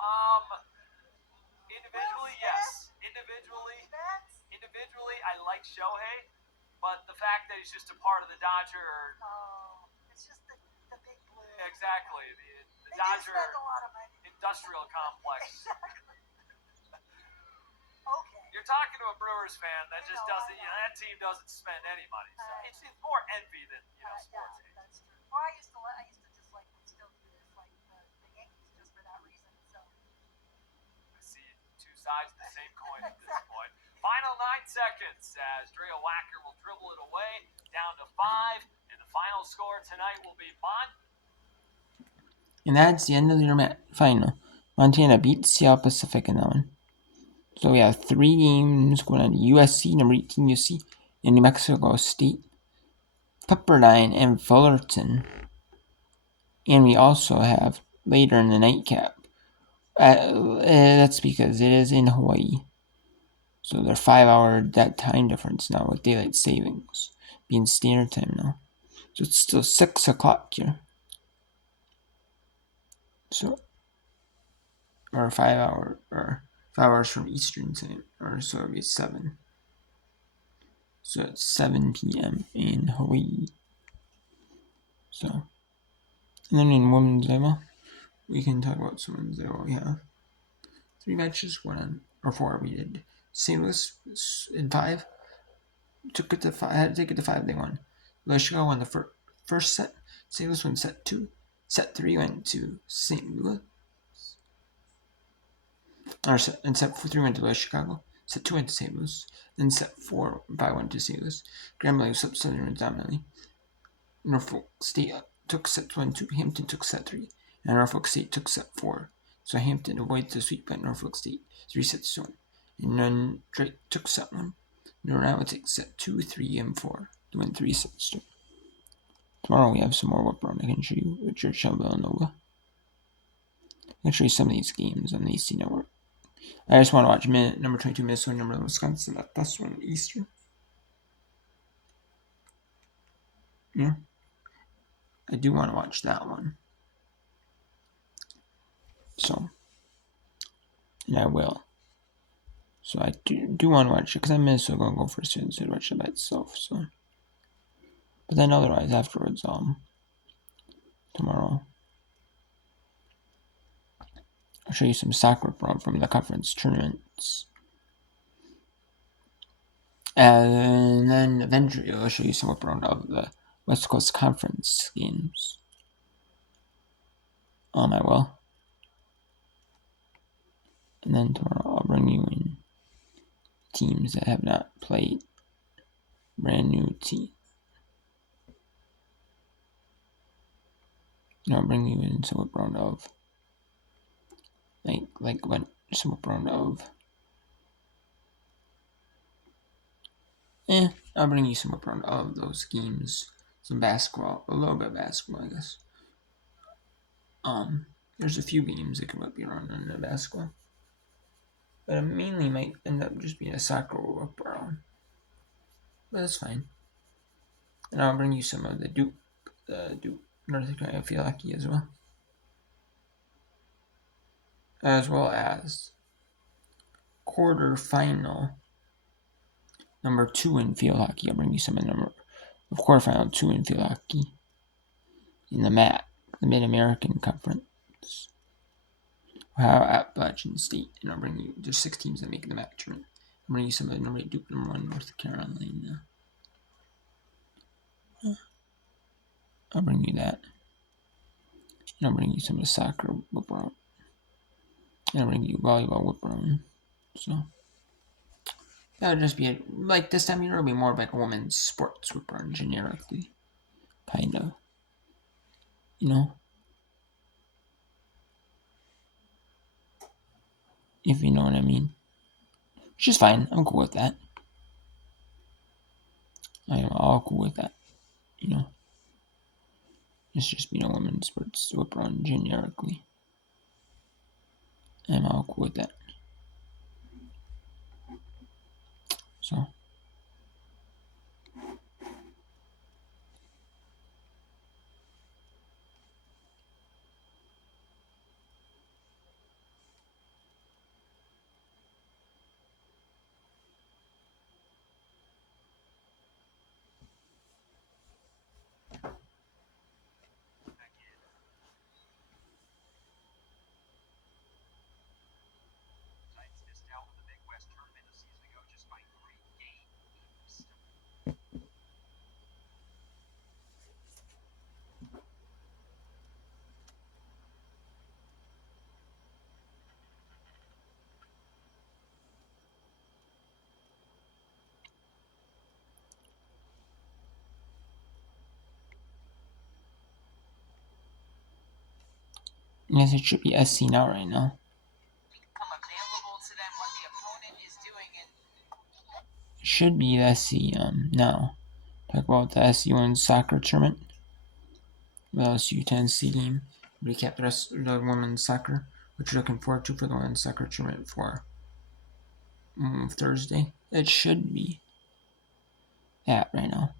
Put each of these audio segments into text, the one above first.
Um, individually, yes. Individually, I like Shohei, but the fact that he's just a part of the Dodger. Oh, it's just the big blue. Exactly, the Dodger industrial complex. Okay. You're talking to a Brewers fan that just doesn't, that team doesn't spend any money. So it's more envy than sports. Yeah, that's true. Well, I used to dislike them, still do dislike the Yankees just for that reason. So I see two sides of the same coin at this point. Final 9 seconds as Drea Wacker will dribble it away down to 5, and the final score tonight will be And that's the end of your final. Montana beats Seattle Pacific in that one. So we have 3 games going on: USC, number 18 UC, and New Mexico State, Pepperdine, and Fullerton. And we also have later in the nightcap. That's because it is in Hawaii. So they're 5-hour that time difference now with daylight savings being standard time now. So it's still 6 o'clock here. So, or 5 hours from Eastern time, or so it'll be 7. So it's 7 p.m. in Hawaii. So, and then in women's volleyball, we can talk about some women's volleyball. We have 3 matches, 4 we did. St. Louis in 5. Took it to 5. Had to take it to 5. They won. Chicago won the first set. St. Louis won set 2. Set 3 went to St. Louis. And set 3 went to Chicago. Set 2 went to St. Louis. Then set 4 by 1 to St. Louis. Grand Valley swept Southern dominantly. Norfolk State took set 1 2. Hampton took set 3. And Norfolk State took set 4. So Hampton avoids the sweep at Norfolk State 3 sets to 1. And then Drake took set 1. Now it takes set 2, 3, and 4 to win 3 sets to. Tomorrow we have some more whip round I can show you with Churchill Villanova. I can show you some of these games on the AC Network. I just want to watch number 22 Minnesota, number 1 Wisconsin, that +1 Eastern. Yeah. I do want to watch that one. So, and I will. So I do want to watch it because I'm Minnesota going to go for students to watch it by itself. So, but then otherwise afterwards, tomorrow I'll show you some soccer from the conference tournaments. And then eventually I'll show you some round of the West Coast Conference games. I will. And then tomorrow I'll bring you in teams that have not played. Brand new team. And I'll bring you in some round of some round of I'll bring you some round of those games. Some basketball, a little bit of basketball, I guess. There's a few games that could be around in the basketball. But it mainly might end up just being a soccer whip around. But that's fine. And I'll bring you some of the Duke North Carolina field hockey as well. As well as quarterfinal number 2 in field hockey. I'll bring you some of quarterfinal 2 in field hockey in the MAC, the Mid-American Conference. Ohio Appalachian State, and I'll bring you. There's 6 teams that make the MAC tournament. I'll bring you some of the number 8 Duke, number 1 North Carolina. I'll bring you that. And I'll bring you some of the soccer whip around. And I'll bring you volleyball whip around. So that would just be like this time of year. It'll be more like a women's sports whip around generically, kind of. If you know what I mean. Which is fine. I'm cool with that. I am all cool with that. It's just women's sports whip around generically. I'm all cool with that. So. Yes, it should be SC now right now. Become available to them what the opponent is doing and It should be SC now. Talk about the SC women's soccer tournament. The LSU Tennessee game. Recap the rest of the women's soccer, which you're looking forward to for the women's soccer tournament for Thursday. It should be that right now,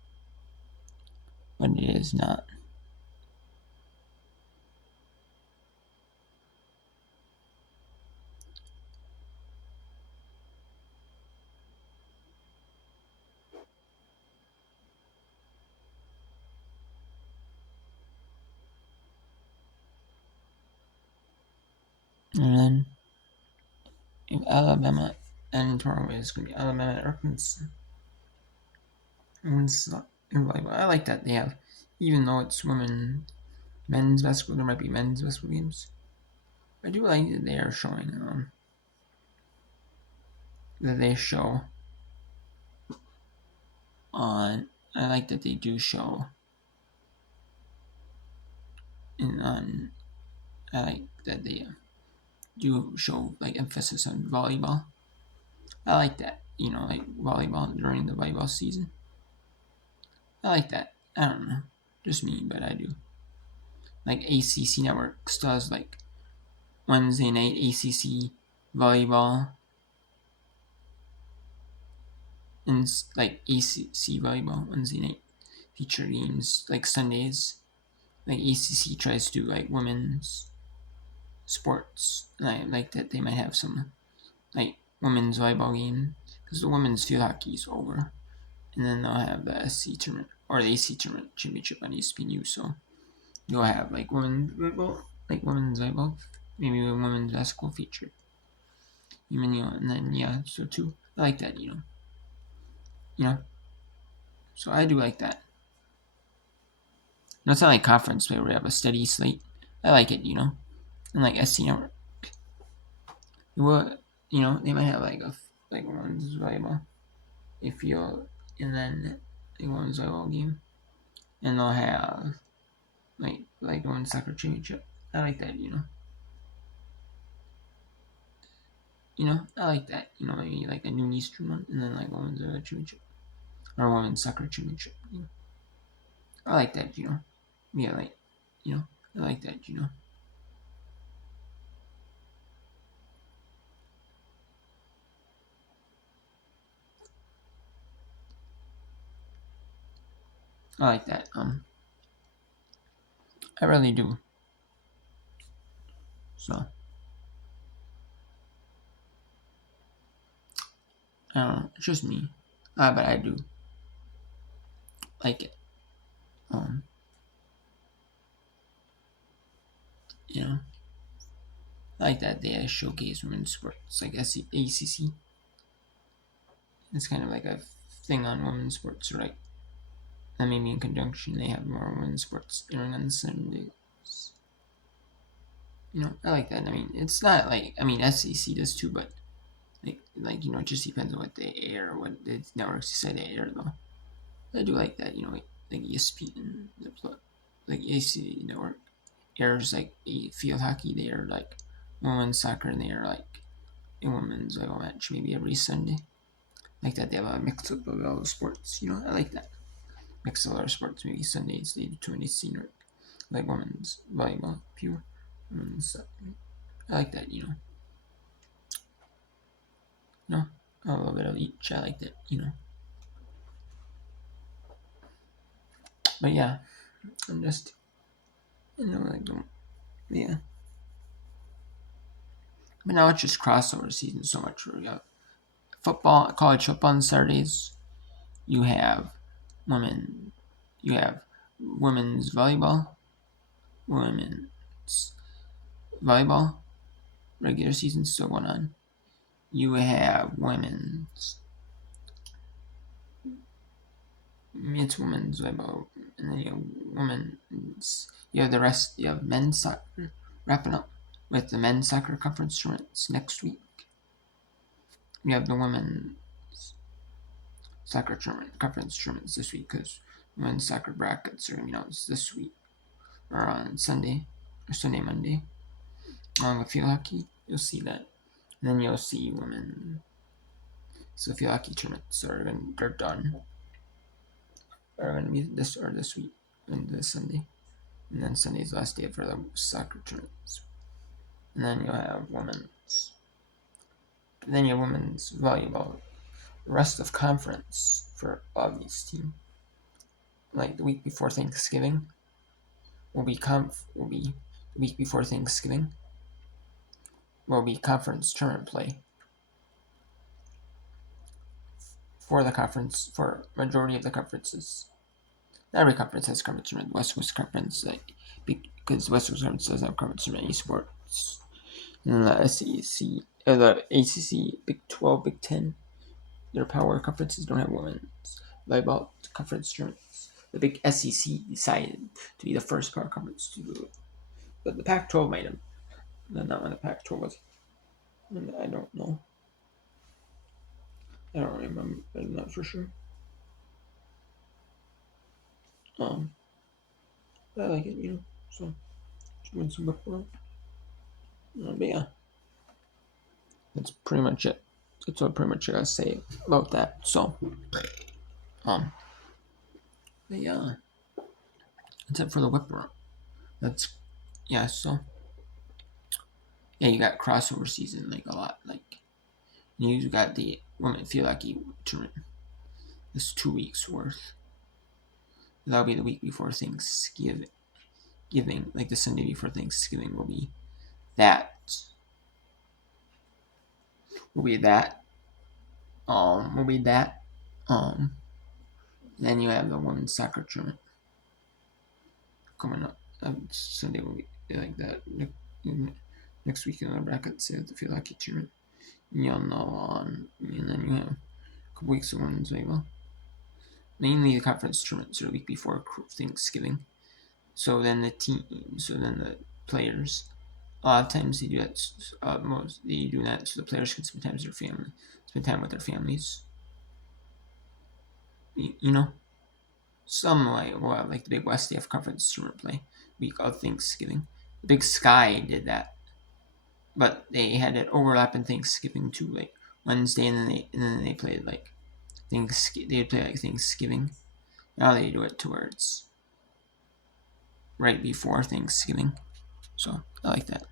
but it is not. And then if Alabama and tomorrow is going to be Alabama and Arkansas. I like that they have, even though it's men's basketball, there might be men's basketball games. I do like that they are showing that they show on. I like that they do show in on. I like that they do show like emphasis on volleyball. I like that, like volleyball during the volleyball season. I like that. I don't know, just me, but I do. Like ACC Networks does like Wednesday night ACC volleyball and like ACC volleyball Wednesday night feature games like Sundays. Like ACC tries to do like women's sports, and I like that they might have some like women's volleyball game because the women's field hockey is over, and then they'll have the SC tournament or the AC tournament championship on ESPNU. So you'll have like women's volleyball, maybe a women's basketball feature. And then so too, I like that, So I do like that. It's not like conference play where we have a steady slate. I like it, and like SC Network. Well, they might have like women's volleyball if you and then a women's volleyball game, and they'll have like women's soccer championship. I like that, I like that, maybe like a noon Eastern one, and then like women's championship or women's soccer championship. I like that, yeah, like I like that, I like that. I really do. So I don't know. It's just me. But I do like it. You know, I like that they showcase women's sports, like ACC. It's kind of like a thing on women's sports, right? And maybe in conjunction, they have more women's sports airing on Sundays. I like that. I mean, it's not like SEC does too, but it just depends on what they air, what the networks decide to air, though. I do like that. Like ESPN, like AC network airs like a field hockey. They air like women's soccer, and they air like a women's volleyball match maybe every Sunday. Like that, they have a mix of all the sports. I like that mix of other sports. Maybe Sundays they do 20 senior, like women's volleyball, pure women's soccer. I like that. No, a little bit of each. I like that. But yeah, I'm just like yeah. But now it's just crossover season so much. We got football, college football on Saturdays. You have women. You have women's volleyball, women's volleyball. Regular season still going on. You have women's. It's women's volleyball, and then you have women's. You have the rest. You have men's soccer wrapping up with the men's soccer conference tournaments next week. You have the women's soccer tournament conference tournaments this week because women's soccer brackets are going to be announced this week or on Sunday or Sunday Monday. with field hockey, you'll see that. And then you'll see women. So field hockey tournaments they're done. Are going to be this week and this Sunday. And then Sunday's the last day for the soccer tournaments. And then you'll have women's. Then you have women's volleyball. The rest of conference for all these teams, like the week before Thanksgiving, will be the week before Thanksgiving. Will be conference tournament play for the conference for majority of the conferences. Not every conference has conference tournament. West Coast Conference, because West Coast Conference doesn't have conference tournament any sports. And the SEC, the ACC, Big 12, Big 10, their power conferences don't have women's volleyball conference tournaments. The big SEC decided to be the first power conference to do it. But the Pac-12 might have. Not when the Pac-12 was. I don't know. I don't remember. I'm not for sure. But I like it, So, just doing some book world. But yeah, that's pretty much it. That's what pretty much I gotta say about that. So, but yeah, that's it for the whip round. So yeah, you got crossover season like a lot. Like you got the women field hockey tournament. It's 2 weeks worth. That'll be the week before Thanksgiving. Like the Sunday before Thanksgiving will be that. Then you have the women's soccer tournament coming up. Sunday will be like that. Next week in the bracket, say the field hockey tournament. You'll know and then you have a couple weeks of women's volleyball. Mainly the conference tournaments are the week before Thanksgiving. So then the players, a lot of times they do that. They do that so the players can spend time with their families. Some like the Big West, they have conference tournament play week of Thanksgiving. The Big Sky did that, but they had it overlap in Thanksgiving too, like Wednesday, and then they played like Thanksgiving. They play like Thanksgiving. Now they do it towards right before Thanksgiving. So I like that.